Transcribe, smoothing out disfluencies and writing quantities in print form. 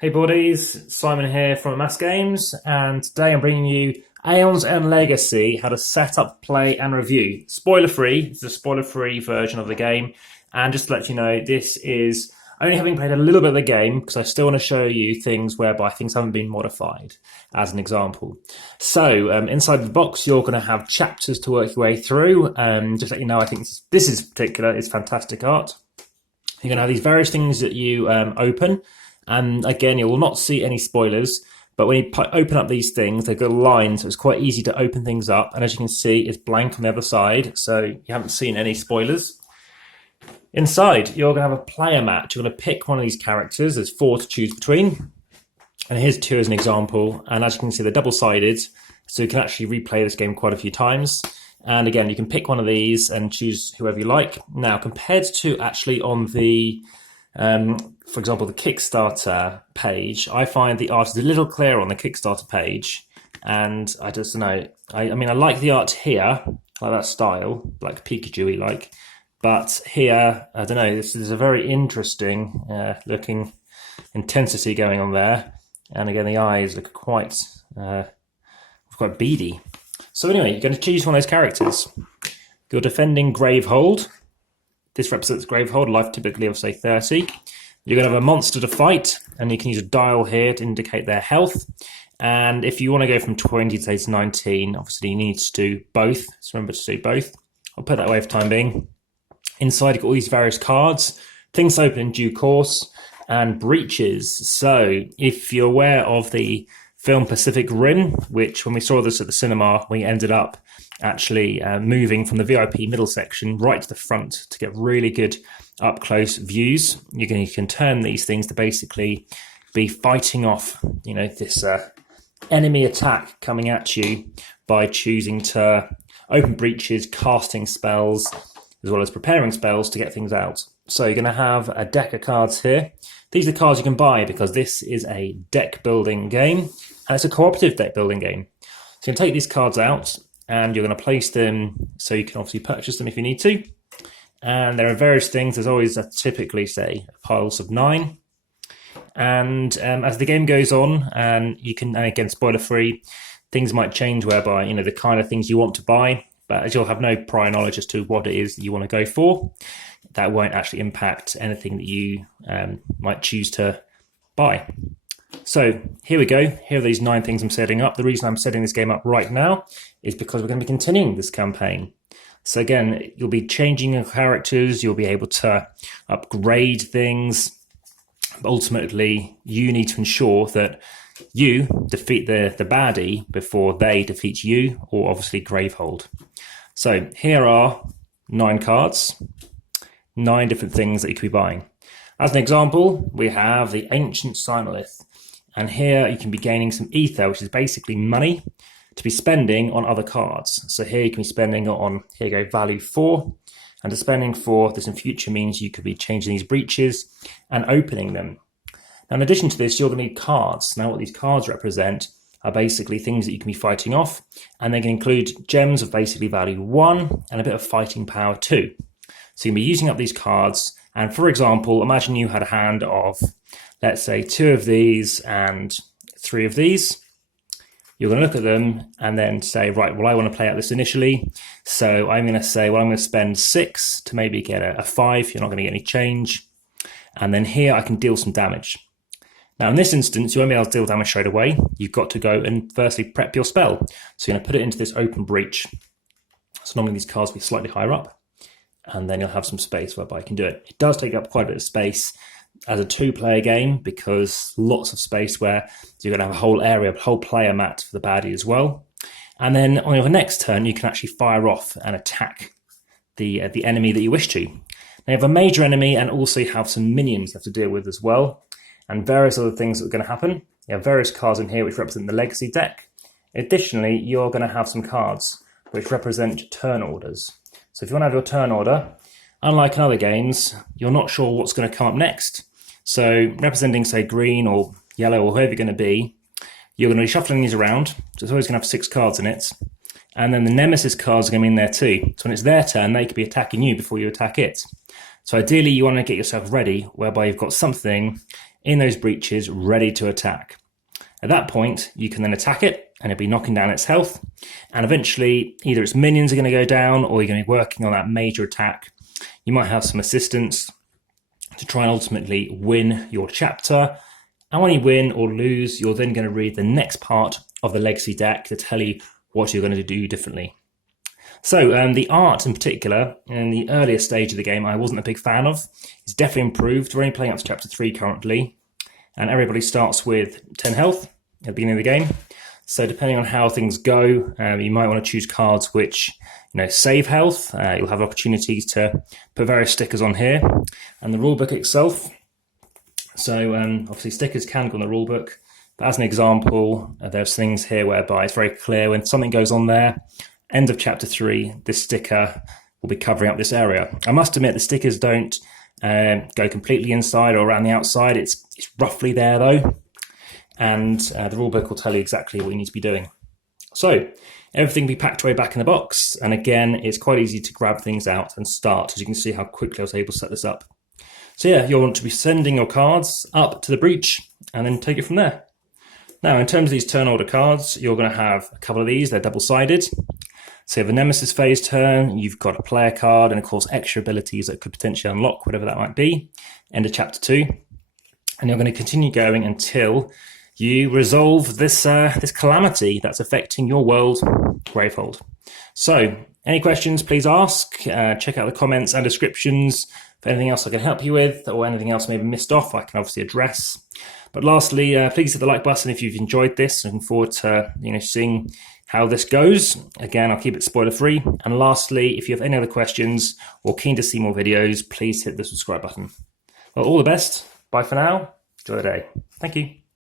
Hey buddies, Simon here from AmassGames, and today I'm bringing you Aeon's Own Legacy, how to set up, play and review. Spoiler free, it's a spoiler free version of the game, and just to let you know, this is only having played a little bit of the game because I still want to show you things whereby things haven't been modified, as an example. So inside the box you're going to have chapters to work your way through. Just to let you know, I think this is particular, it's fantastic art. You're going to have these various things that you open. And again, you will not see any spoilers, but when you open up these things, they've got a line, so it's quite easy to open things up. And as you can see, it's blank on the other side, so you haven't seen any spoilers. Inside, you're going to have a player match. You're going to pick one of these characters. There's 4 to choose between. And here's 2 as an example. And as you can see, they're double-sided, so you can actually replay this game quite a few times. And again, you can pick one of these and choose whoever you like. Now, compared to actually on the for example, the Kickstarter page, I find the art is a little clearer on the Kickstarter page, and I just don't know. I mean, I like the art here, I like that style, like Pikachu-y like, but here, I don't know. This is a very interesting looking intensity going on there, and again, the eyes look quite beady. So anyway, you're going to choose one of those characters. You're defending Gravehold. This represents Gravehold, life typically of say 30. You're going to have a monster to fight, and you can use a dial here to indicate their health. And if you want to go from 20 to say 19, obviously you need to do both. So remember to do both. I'll put that away for the time being. Inside you've got all these various cards, things to open in due course, and breaches. So if you're aware of the film Pacific Rim, which when we saw this at the cinema, we ended up actually moving from the VIP middle section right to the front to get really good up close views. You can turn these things to basically be fighting off, this enemy attack coming at you by choosing to open breaches, casting spells, as well as preparing spells to get things out. So you're going to have a deck of cards here. These are cards you can buy because this is a deck building game, and it's a cooperative deck building game. So you can take these cards out, and you're going to place them so you can obviously purchase them if you need to. And there are various things. There's always typically, say, piles of 9. And as the game goes on, and you can, again, spoiler free, things might change whereby, the kind of things you want to buy, but as you'll have no prior knowledge as to what it is that you want to go for, that won't actually impact anything that you might choose to buy. So here we go. Here are these 9 things I'm setting up. The reason I'm setting this game up right now is because we're going to be continuing this campaign. So again, you'll be changing your characters, you'll be able to upgrade things. But ultimately, you need to ensure that you defeat the baddie before they defeat you, or obviously Gravehold. So here are 9 cards, 9 different things that you could be buying. As an example, we have the Ancient Cynolith. And here you can be gaining some ether, which is basically money to be spending on other cards. So here you can be spending on, here you go, value 4. And to spending 4, this in future means you could be changing these breaches and opening them. Now, in addition to this, you're going to need cards. Now, what these cards represent are basically things that you can be fighting off. And they can include gems of basically value 1 and a bit of fighting power 2. So you can be using up these cards. And for example, imagine you had a hand of, let's say, 2 of these and 3 of these. You're going to look at them and then say, right, well, I want to play out this initially. So I'm going to say, well, I'm going to spend 6 to maybe get a 5. You're not going to get any change. And then here I can deal some damage. Now, in this instance, you won't be able to deal damage straight away. You've got to go and firstly prep your spell. So you're going to put it into this open breach. So normally these cards will be slightly higher up. And then you'll have some space whereby you can do it. It does take up quite a bit of space as a 2-player game because lots of space where you're going to have a whole area, a whole player mat for the baddie as well. And then on your next turn, you can actually fire off and attack the enemy that you wish to. Now you have a major enemy, and also you have some minions you have to deal with as well, and various other things that are going to happen. You have various cards in here which represent the legacy deck. Additionally, you're going to have some cards which represent turn orders. So if you want to have your turn order, unlike in other games, you're not sure what's going to come up next. So representing, say, green or yellow or whoever you're going to be, you're going to be shuffling these around. So it's always going to have 6 cards in it. And then the Nemesis cards are going to be in there too. So when it's their turn, they could be attacking you before you attack it. So ideally, you want to get yourself ready whereby you've got something in those breaches, ready to attack. At that point, you can then attack it, and it'll be knocking down its health, and eventually either its minions are going to go down, or you're going to be working on that major attack. You might have some assistance to try and ultimately win your chapter, and when you win or lose, you're then going to read the next part of the legacy deck to tell you what you're going to do differently. So the art in particular, in the earlier stage of the game, I wasn't a big fan of. It's definitely improved. We're only playing up to chapter 3 currently, and everybody starts with 10 health at the beginning of the game. So depending on how things go, you might want to choose cards which save health. You'll have opportunities to put various stickers on here, and the rulebook itself. So obviously stickers can go on the rulebook, but as an example, there's things here whereby it's very clear when something goes on there. End of chapter 3, this sticker will be covering up this area. I must admit the stickers don't go completely inside or around the outside. It's roughly there though, and the rulebook will tell you exactly what you need to be doing. So everything will be packed away back in the box, and again, it's quite easy to grab things out and start, as you can see how quickly I was able to set this up. So yeah, you'll want to be sending your cards up to the breach and then take it from there. Now, in terms of these turn order cards, you're going to have a couple of these. They're double-sided. So you have a Nemesis phase turn, you've got a player card, and of course extra abilities that could potentially unlock, whatever that might be. End of chapter 2. And you're going to continue going until you resolve this calamity that's affecting your world, Gravehold. So, any questions, please ask. Check out the comments and descriptions for anything else I can help you with, or anything else maybe missed off, I can obviously address. But lastly, please hit the like button if you've enjoyed this. Looking forward to seeing how this goes. Again, I'll keep it spoiler free. And lastly, if you have any other questions or keen to see more videos, please hit the subscribe button. Well, all the best. Bye for now. Enjoy the day. Thank you.